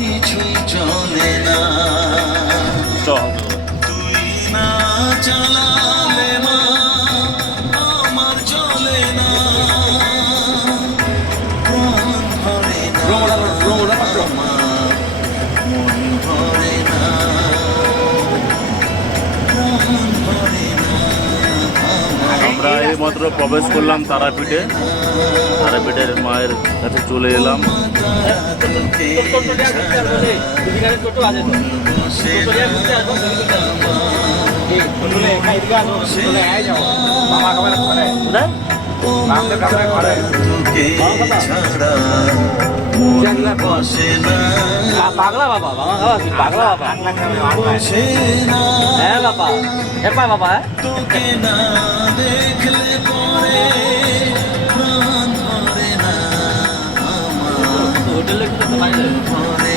কিছুই চলে না, তুই না চালালে মা আমার চলে না, প্রাণ ভরে না আমার, মন ভরে না, প্রাণ ভরে না আমার। আমরা এইমাত্র প্রবেশ করলাম তারাপীঠে। তারাপীঠের মায়ের কাছে চলে এলাম। পাগলা বাবা, বাবা খাওয়া কি পাগলা বাবা? হ্যাঁ বাবা, এরপর বাবা তোকে না দেখলে পরে প্রাণ ভরে না আমার, হোটেলে ভরে